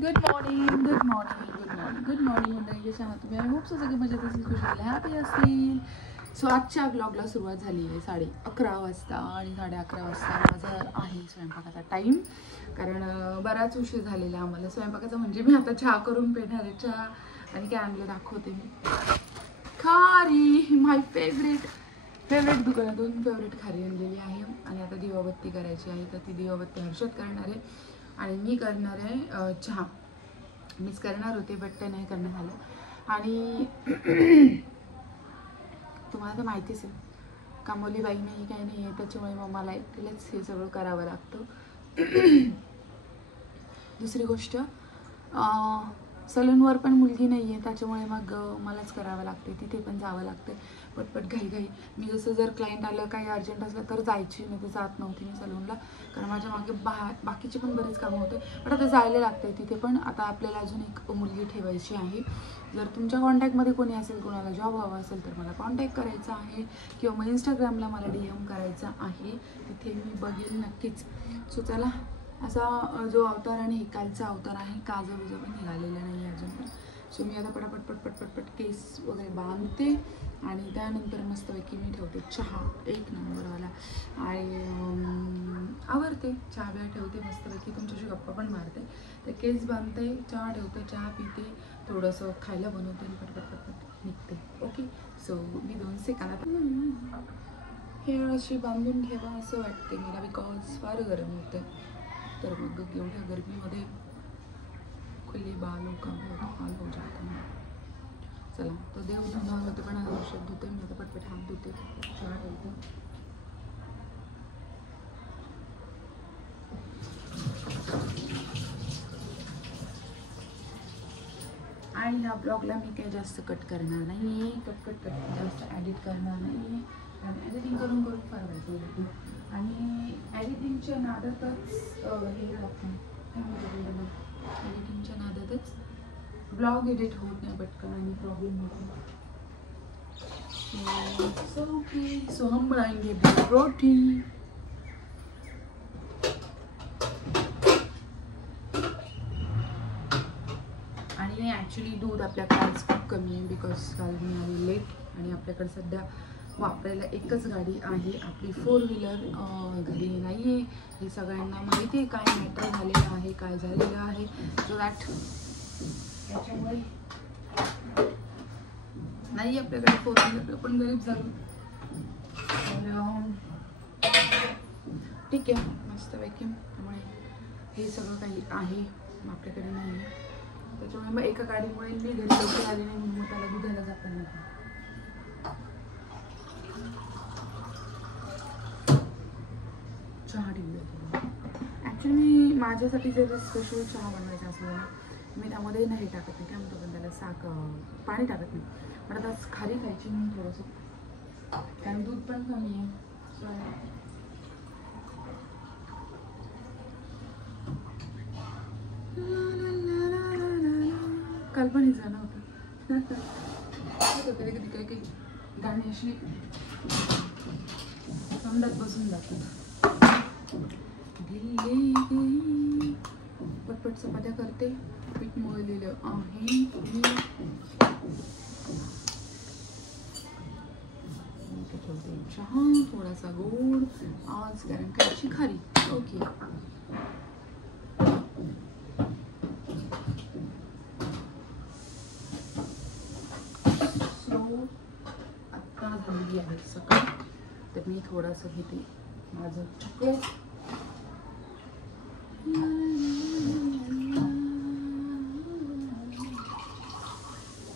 Good morning, good morning, good morning, good morning मंडळी. कशा आहात तुम्ही? आय होप सगळे मजेत असतील, खुशाल, हॅपी असतील. सो आजच्या ब्लॉगला सुरुवात झाली आहे 11:30 वाजता आणि 11:30 वाजता माझं आहे स्वयंपाकाचा टाईम. कारण बराच उशीर झालेला आम्हाला स्वयंपाकाचा. म्हणजे मी आता चहा करून पेणार आहे. चहा आणि काय आणलं दाखवते मी. खारी, माय फेवरेट दुकानातून फेवरेट खारी आणलेली आहे. आणि आता दिवाबत्ती करायची आहे, तर ती दिवाबत्ती हर्षद करणार आहे आणि मी करणार आहे चहा. मीच करणार होते बट ते नाही करणं झालं. आणि तुम्हाला तर माहितीच आहे, कामोली बाई नाही काही नाही आहे, त्याच्यामुळे मग मला एकटीलाच हे सगळं करावं लागतं. दुसरी गोष्ट, सलूनवर पण मुलगी नाही आहे, त्याच्यामुळे मग मलाच करावं लागते, तिथे पण जावं लागते पटपट घाई. मी जसं जर क्लायंट आलं काही अर्जंट असलं तर जायची, नाही तर जात नव्हती मी सलूनला. कारण माझ्या मागे बाकीचे पण बरेच कामं होते, पण आता जायला लागते तिथे पण. आता आपल्याला अजून एक मुलगी ठेवायची आहे. जर तुमच्या कॉन्टॅक्टमध्ये कोणी असेल, कोणाला जॉब हवा असेल तर मला कॉन्टॅक्ट करायचा आहे, किंवा मग इंस्टाग्रामला मला DM करायचा आहे, तिथे मी बघेल नक्कीच. सो चला, असा जो अवतार आणि कालचा अवतार आहे, काजं बिजं पण निघालेलं नाही आहे अजून पण. सो मी आता पटपट केस वगैरे बांधते आणि त्यानंतर मस्तपैकी मी ठेवते चहा एक नंबरवाला आणि आवरते, चहा बिहा ठेवते मस्तपैकी, तुमच्याशी गप्पा पण मारते, तर केस बांधते, चहा ठेवते, चहा पिते, थोडंसं खायला बनवते आणि पटपट निघते. ओके. सो मी 2 सेकंदात हेअर अशी बांधून ठेवा असं वाटते मला, बिकॉज फार गरम होतं. तर मग एवढ्या गर्मीमध्ये खुले बालों का बहुत हाल हो जाता है. चला, तो देव धुणार होते पण औषध धुते मी आता, पटपट हात धुते, चहा ठेवते. आणि ह्या ब्लॉगला मी काही जास्त कट करणार नाही आहे, कट जास्त ॲडिट करणार नाही आहे. आणि एडिटिंग करून फार व्हायचं होतं. आणि एडिटिंगच्या नादातच एडिटिंगच्या नादातच ब्लॉग एडिट होत नाही पटकन आणि प्रॉब्लेम होतो. सो हम बनाएंगे रोटी. आणि ॲक्च्युली दूध आपल्याकडे आज खूप कमी आहे, बिकॉज काल मी आली लेट आणि आपल्याकडे सध्या वापरायला एकच गाडी आहे, आपली 4 व्हीलर घरी नाही आहे. हे सगळ्यांना माहिती आहे काय मॅटर झालेलं आहे, काय झालेलं आहे. सो दॅट त्याच्यामुळे नाही आपल्याकडे 4 व्हीलर, पण गरीब झालो. ठीक आहे, मस्तपैकी. त्यामुळे हे सगळं काही आहे आपल्याकडे नाही आहे, त्याच्यामुळे मग एका गाडीमुळे मी घरी लवकर आले नाही, म्हणून मग त्याला दुधायला जाताना चहा ठेवूया. ॲक्च्युली माझ्यासाठी जर स्पेशल चहा बनवायचा असला ना, मी त्यामध्ये नाही टाकत नाही, काय म्हणतो पण त्याला पाणी टाकत नाही. पण आता खारी खायची म्हणून थोडंसं, कारण दूध पण कमी आहे. काल पण हे झालं होतं. कधी कधी काही गाणी अशी तोंडात बसून जातात. पटपट चपात्या करते, पीठ मळलेलं आहे. चहा थोडासा गोड आज, कारण खायची खारी. ओके. आत्ता झालेली आहे सकाळ, तर मी थोडंसं घेते माझं चॉकलेट.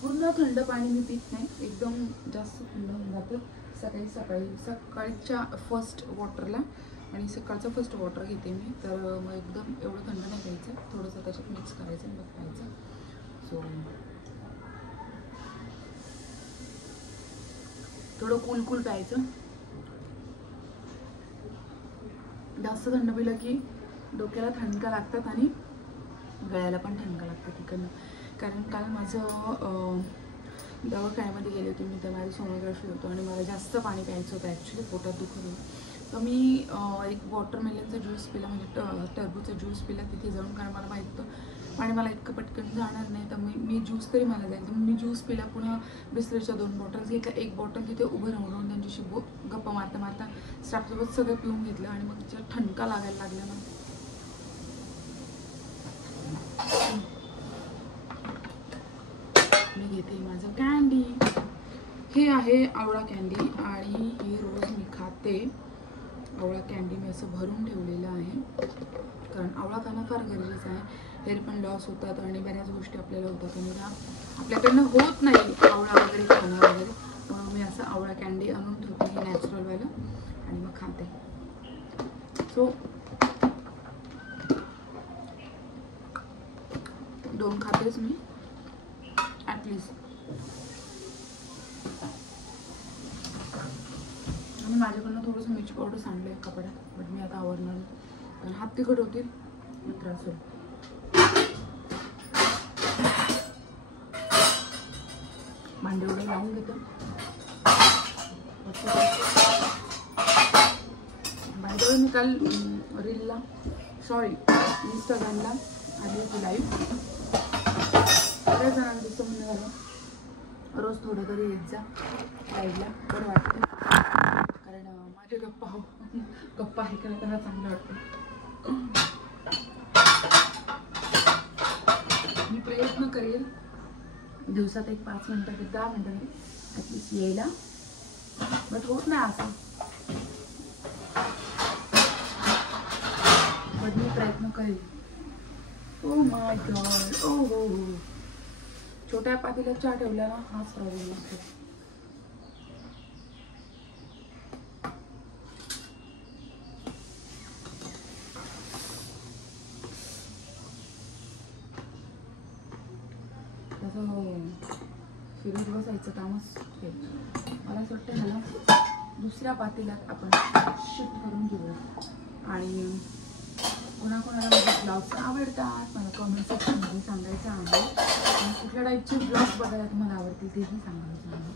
पूर्ण थंड पाणी मी पित नाही, एकदम जास्त थंड होऊन जातं सकाळच्या फर्स्ट वॉटरला. आणि सकाळचं फर्स्ट वॉटर घेते मी, तर मग एकदम एवढं थंड नाही प्यायचं, थोडंसं त्याच्यात मिक्स करायचं आणि मग प्यायचं. सो थोडं कूल प्यायचं. जास्त थंड पिलं की डोक्याला ठणका लागतात आणि गळ्याला पण ठणका लागतं तिकडनं. कारण काल माझं दवाखान्यामध्ये गेले होते मी, तर माझं सोनोग्राफी होतं आणि मला जास्त पाणी प्यायचं होतं, ॲक्च्युली पोटात दुखत होतं. तर मी एक वॉटरमेलनचा ज्यूस पिला, म्हणजे टरबूजचा ज्यूस पिला तिथे जाऊन, कारण मला माहीत होतं आणि मला इतकं पटकन जाणार नाही, तर मी ज्यूस तरी मला जाईल. तर मी ज्यूस पिला, पुन्हा बिस्लरीच्या 2 बॉटल्स घेतल्या. 1 बॉटल तिथे उभं राहून त्यांच्याशी गप्पा मारता मारता स्टाफसोबत सगळं पिऊन घेतलं आणि मग तिच्या ठणका लागायला लागला ना. मी घेते माझं कॅन्डी. हे आहे आवळा कॅन्डी आणि हे रोज मी खाते. आवळा कॅन्डी मी असं भरून ठेवलेलं आहे, कारण आवळा खाणं फार गरजेचं आहे. हेअर पण लॉस होतात आणि बऱ्याच गोष्टी आपल्याला होतात आणि त्या आपल्याकडनं होत नाही आवळा वगैरे खाणं वगैरे. म्हणून मी असं आवळा कॅन्डी आणून ठेवते, हे नॅचरलवालं, आणि मग खाते. सो 2 खातेच मी ॲटलिस्ट. आणि माझ्याकडनं थोडंसं मिरची पावडर सांडलं आहे कपड्यात, बट मी आता आवरणार नाही, कारण हात तिखट होतील, मग त्रास होईल. भांडे वगैरे लावून घेतो. भांडे मी काल रीलला इंस्टाग्रामला आली होती लाईव्ह. बऱ्याच जणांचं म्हणणं झालं रोज थोडं तरी येत जा लाईव्हला, बरं वाटतं. कारण माझे गप्पा हे करायला त्यांना चांगलं वाटतं. मी प्रयत्न करेल दिवसात एक 5 मिनिटं ते 10 मिनिटं ॲटलिस्ट यायला, बट होत नाही असं. बट मी प्रयत्न करेल. ओ माय गॉड, ओ हो हो, छोट्या पातेल्यात चहा ठेवला ना, हाच प्रॉब्लेम असतो. फिरत बसायचं कामच हे. मला असं वाटतं ह्याला दुसऱ्या पातेल्यात आपण शिफ्ट करून घेऊ. आणि कोणाकोणाला माझे ब्लॉग्स आवडतात मला कमेंट सेक्शनमध्ये सांगायचं आहे. आणि कुठल्या टाईपचे ब्लॉग्स बघायला तुम्हाला आवडतील तेही सांगायचं आहे.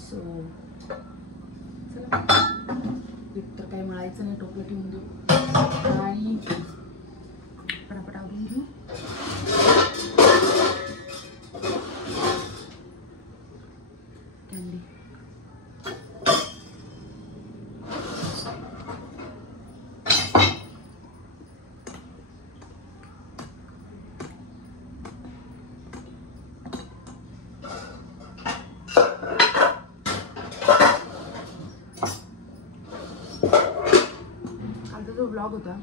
सो चला, तर काही मळायचं नाही, टोपलं ठेवून देऊ आणि पटापट आवडून घेऊ. कॅन्डी कालचा जो ब्लॉग होता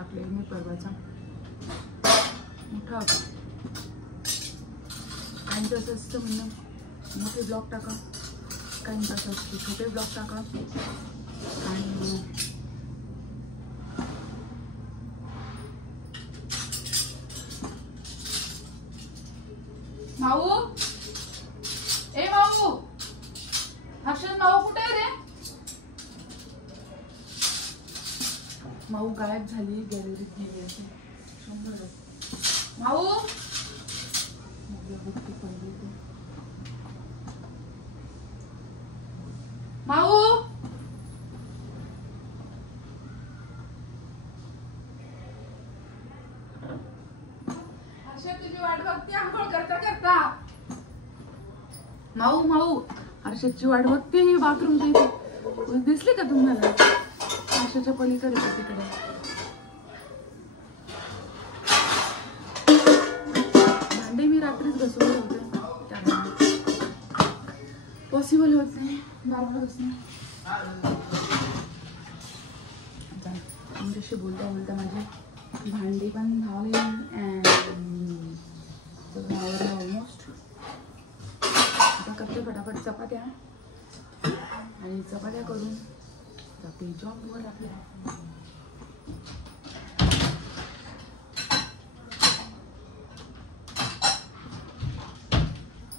आपल्या मी परवाचा मोठा होता. काहींचं असं असतं म्हणणं मोठे ब्लॉग टाका, काहींचं असं असतं छोटे ब्लॉग टाका. आणि माऊ, ए माऊ, अक्षर माऊ कुठे आहे रे? माऊ गायब झाली, गॅलरीत गेली असेल. 100 माऊ माऊ हर्षद तुझी वाट बघते आंघोळ करता करता. माऊ माऊ हर्षदची वाट बघते ही बाथरूमच्या इथे. दिसली का तुम्हाला? हर्षदच्या पलीकडे तिकडे. भांडे मी रात्रीच घसवले होते, पॉसिबल होत नाही बारबळ घसणं. तुमच्याशी बोलता बोलता माझे भांडे पण झाले अँड सगळं आवडलं ऑलमोस्ट. आता करते फटाफट चपात्या आणि चपात्या करून जाते जॉबवर आपल्या.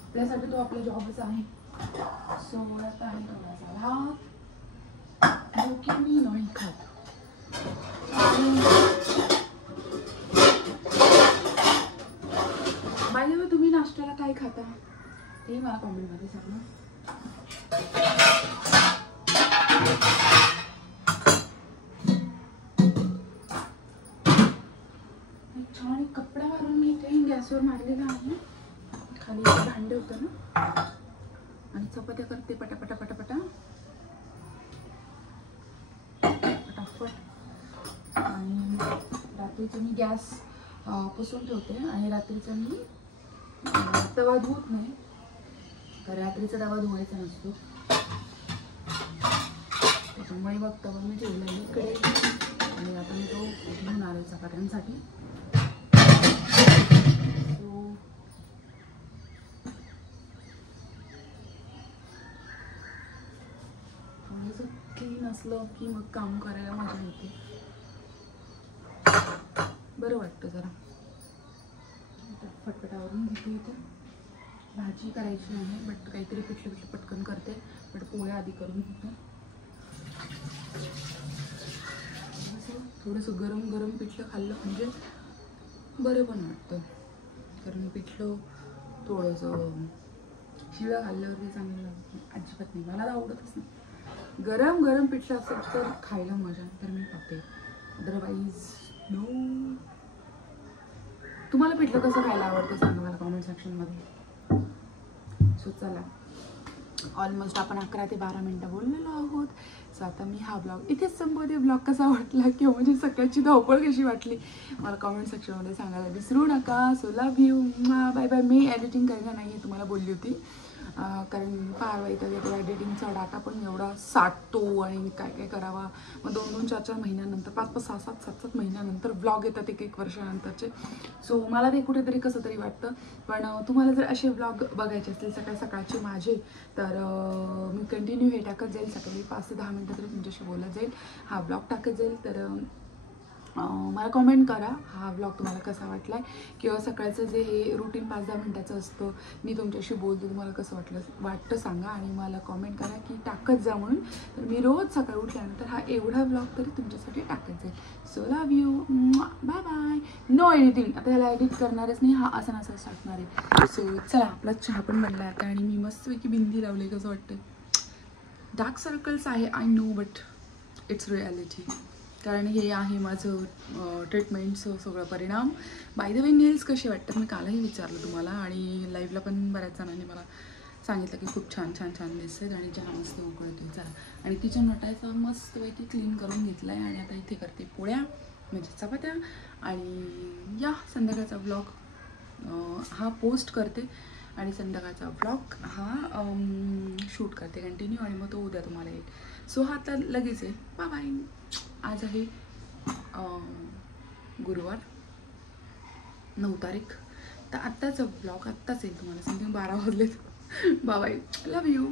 आपल्यासाठी तो आपला जॉबच आहे. सो आता आहे थोडासा भात जो की मी नाही खात. बाय द वे तुम्ही नाश्त्याला काय खाता ते मला कॉमेंटमध्ये सांगा. गॅसवर मारलेला आहे. खाली भांडे होतं ना, आणि चपात्या करते पटापटा पटापटा फटाफट. आणि रात्रीचं मी गॅस पुसून ठेवते आणि रात्रीचं मी तवा धुवत नाही, तर रात्रीचा तवा धुवायचा नसतो, त्याच्यामुळे मग तवा मी ठेवला इकडे. आणि आता मी तो धुणार आहे चपात्यांसाठी. थोडंसं क्लीन असलं की मग काम करायला मजा येते, बरं वाटतं जरा. फटफटावरून घेते इथे. भाजी करायची आहे, बट काहीतरी पिठलं पटकन करते, बट पोळ्या आधी करून घेते. थोडंसं गरम गरम पिठलं खाल्लं म्हणजे बरं पण वाटतं, कारण पिठलं थोडंसं शिळं खाल्ल्यावरती चांगलं लागतं अजिबात नाही, मला तर आवडतच नाही. गरम गरम पिठलं असेल तर खायला मजा, तर मी खाते, अदरवाईज नो. तुम्हाला पिठलं कसं खायला आवडतं सांगा मला कॉमेंट सेक्शनमध्ये. सो चला, ऑलमोस्ट आपण 11 ते 12 मिनटं बोललेलो आहोत. सो आता मी हा ब्लॉग इथेच संपवते. ब्लॉग कसा वाटला किंवा म्हणजे सकाळची धावपळ कशी वाटली मला कॉमेंट सेक्शनमध्ये सांगायला विसरू नका. So love you, bye bye. मी एडिटिंग करणार नाही आहे तुम्हाला बोलली होती, कारण फार वैताग येतो एडिटिंगचा. डाटा पण एवढा साठतो आणि काय काय करावा. मग 2-2, 4-4 महिन्यानंतर, 5-5, 6-7, 7-7 महिन्यानंतर ब्लॉग येतात, 1-1 वर्षानंतरचे. सो मला ते कुठेतरी कसं तरी वाटतं. पण तुम्हाला जर असे ब्लॉग बघायचे असतील सकाळचे माझे, तर मी कंटिन्यू हे टाकत जाईल. सकाळी 5 ते 10 मिनटं तरी तुमच्याशी बोलत जाईल, हा ब्लॉग टाकत जाईल. तर मला कॉमेंट करा हा ब्लॉग तुम्हाला कसा वाटला आहे, किंवा सकाळचं जे हे रुटीन 5-10 मिनटाचं असतं, मी तुमच्याशी बोलते, तुम्हाला कसं वाटतं सांगा. आणि मला कॉमेंट करा की टाकत जा म्हणून, तर मी रोज सकाळी उठल्यानंतर हा एवढा ब्लॉग तरी तुमच्यासाठी टाकत जाईल. So love you, bye bye. No editing, आता ह्याला एडिट करणारच नाही, हा असं नसंच टाकणार आहे. सो चला, आपला चहा पण बनला आता, आणि मी मस्तपैकी बिंदी लावली. कसं वाटतं? डार्क सर्कल्स आहे I know, but it's reality, कारण हे आहे माझं ट्रीटमेंटचं सगळं परिणाम. बाय द वे, नेल्स कसे वाटतात मी कालही विचारलं तुम्हाला, आणि लाईव्हला पण बऱ्याच जणांनी मला सांगितलं की खूप छान छान छान दिसतात, आणि चहा मस्त उकळतो. चला, आणि किचन नटायचा मस्तपैकी क्लीन करून घेतला आहे, आणि आता इथे करते पोळ्या म्हणजे चपात्या. आणि या संध्याकाळचा ब्लॉग हा पोस्ट करते, आणि संध्याकाळचा ब्लॉग हा शूट करते कंटिन्यू, आणि मग तो उद्या तुम्हाला येईल. सो हा आता लगेच आहे. Bye bye. आज आहे गुरुवार 9 तारीख. तर आत्ताचा ब्लॉग आत्ताच येईल तुम्हाला, समथिंग 12 वाजलेत. Bye bye, love you.